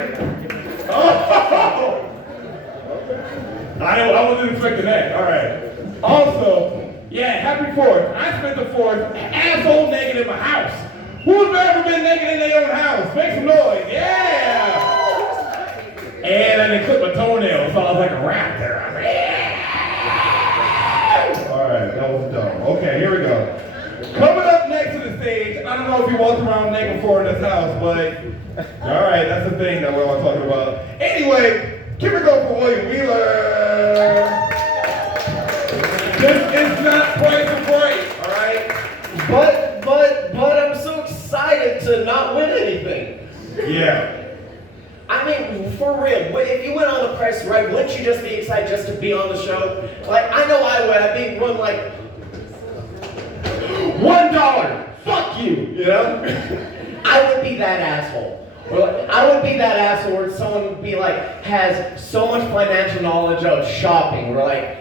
Oh! I wasn't expecting that. All right. Also, yeah, happy 4th. I spent the 4th asshole naked in my house. Who's ever been naked in their own house? Make some noise. Yeah! And I didn't clip my toenails, so I was like a rat there. I was like, yeah! All right, that was dumb. Okay, here we go. Coming up next to the stage, I don't know if you walked around naked before in this house, but all right, that's the thing that we're all talking about. Anyway, give it go for William Wheeler. This is not Price is Right, all right? But I'm so excited to not win anything. Yeah. I mean, for real, if you went on The Price is Right, wouldn't you just be excited just to be on the show? Like, I know I would. I'd be one like, $1, fuck you, you know? I would be that asshole. Or like, I would be that asshole where someone would be like, has so much financial knowledge of shopping. We're like,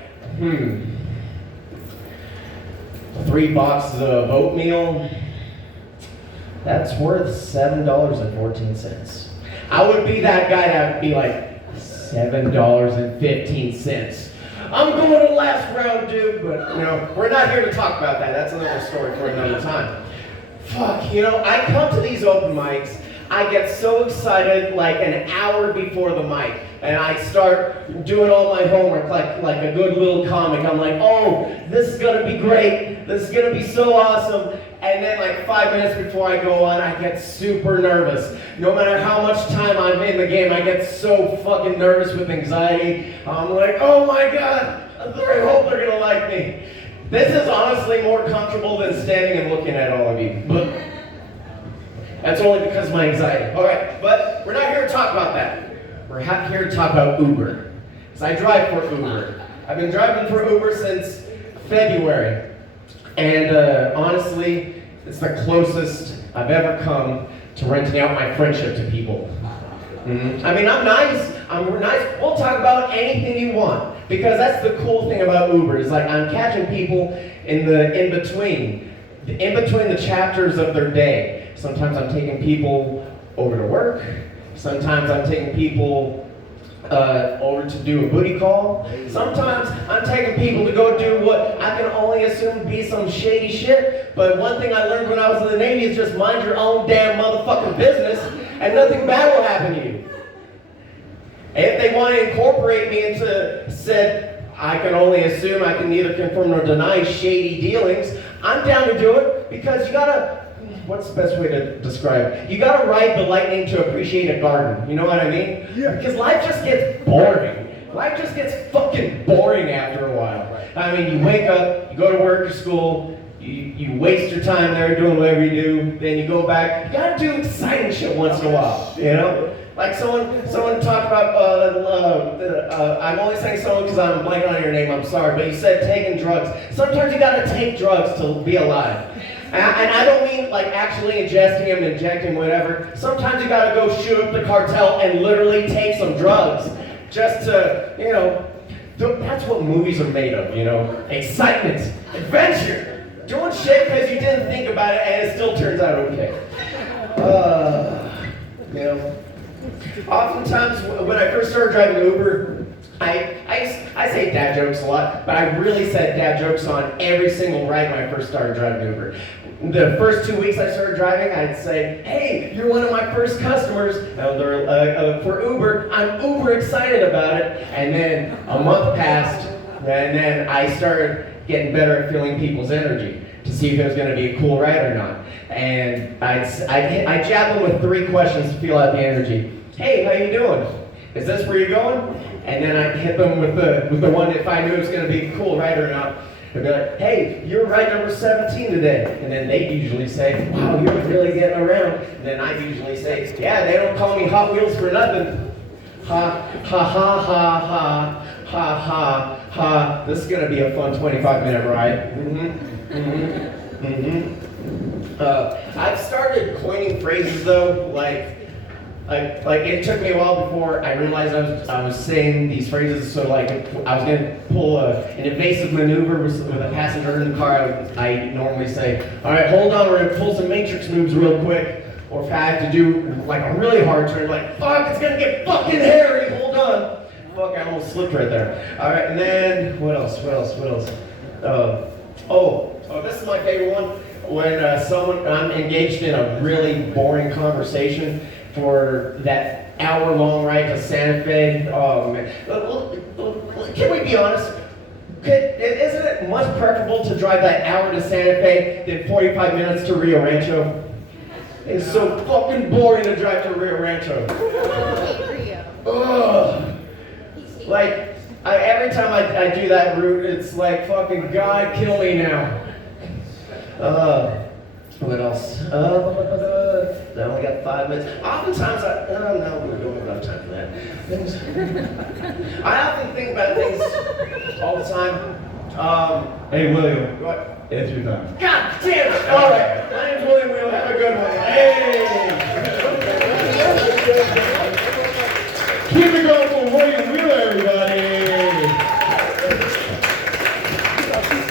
3 boxes of oatmeal, that's worth $7.14. I would be that guy that would be like, $7.15. I'm going to last round, dude, but you know, we're not here to talk about that. That's another story for another time. Fuck, you know, I come to these open mics, I get so excited like an hour before the mic, and I start doing all my homework like a good little comic. I'm like, oh, this is gonna be great, this is gonna be so awesome. And then like 5 minutes before I go on, I get super nervous. No matter how much time I'm in the game, I get so fucking nervous with anxiety. I'm like, oh my God, I hope they're gonna like me. This is honestly more comfortable than standing and looking at all of you. But that's only because of my anxiety. All right, but we're not here to talk about that. We're here to talk about Uber. Because I drive for Uber. I've been driving for Uber since February. And honestly, it's the closest I've ever come to renting out my friendship to people. I mean, I'm nice, we're nice, we'll talk about anything you want. Because that's the cool thing about Uber, is like I'm catching people in between the chapters of their day. Sometimes I'm taking people over to work, sometimes I'm taking people over to do a booty call. Sometimes I'm taking people to go do what I can only assume to be some shady shit. But one thing I learned when I was in the Navy is just mind your own damn motherfucking business and nothing bad will happen to you. And if they want to incorporate me into said, I can only assume, I can neither confirm nor deny shady dealings, I'm down to do it because you gotta, what's the best way to describe it? You gotta ride the lightning to appreciate a garden. You know what I mean? Yeah. Because life just gets boring. Life just gets fucking boring after a while. I mean, you wake up, you go to work or school, you waste your time there doing whatever you do, then you go back, you gotta do exciting shit once in a while, you know? Like someone talked about, I'm only saying someone because I'm blanking on your name, I'm sorry, but you said taking drugs. Sometimes you gotta take drugs to be alive. And I don't mean like actually ingesting them, injecting whatever. Sometimes you gotta go shoot up the cartel and literally take some drugs. Just to, you know, that's what movies are made of, you know? Excitement, adventure, doing shit because you didn't think about it and it still turns out okay. You know, oftentimes when I first started driving Uber, I say dad jokes a lot, but I really said dad jokes on every single ride when I first started driving Uber. The first 2 weeks I started driving, I'd say, hey, you're one of my first customers for Uber. I'm uber excited about it. And then a month passed, and then I started getting better at feeling people's energy to see if it was going to be a cool ride or not. And I'd jab them with 3 questions to feel out the energy. Hey, how you doing? Is this where you're going? And then I'd hit them with the one if I knew it was going to be a cool ride or not. They'd be like, hey, you're ride number 17 today. And then they'd usually say, wow, you're really getting around. And then I'd usually say, yeah, they don't call me Hot Wheels for nothing. Ha, ha, ha, ha, ha, ha, ha, ha. This is going to be a fun 25-minute ride. I've started coining phrases though, like it took me a while before I realized I was saying these phrases. So like I was gonna pull an evasive maneuver with a passenger in the car. I normally say, all right, hold on, we're gonna pull some matrix moves real quick. Or if I have to do like a really hard turn, like, fuck, it's gonna get fucking hairy, hold on. Fuck, I almost slipped right there. All right, and then, what else? This is my favorite one. When I'm engaged in a really boring conversation for that hour-long ride to Santa Fe. Oh, man. Can we be honest? Isn't it much preferable to drive that hour to Santa Fe than 45 minutes to Rio Rancho? It's so fucking boring to drive to Rio Rancho. Ugh. Like, every time I do that route, it's like, fucking God, kill me now. What else? I only got 5 minutes. Oftentimes, no, we don't have enough time for that. I often think about things all the time. Hey, William. What? It's your time. God damn it! All right, my name's William Wheel. Have a good one. Hey! Keep it going for William Wheeler, everybody.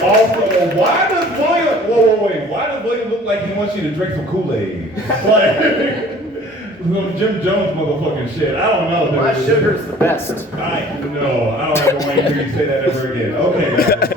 Also, why does William? Why does William look like he wants you to drink some Kool-Aid? Like some Jim Jones motherfucking shit. I don't know, dude. My sugar's the best. I don't ever want to hear you say that ever again. Okay, guys.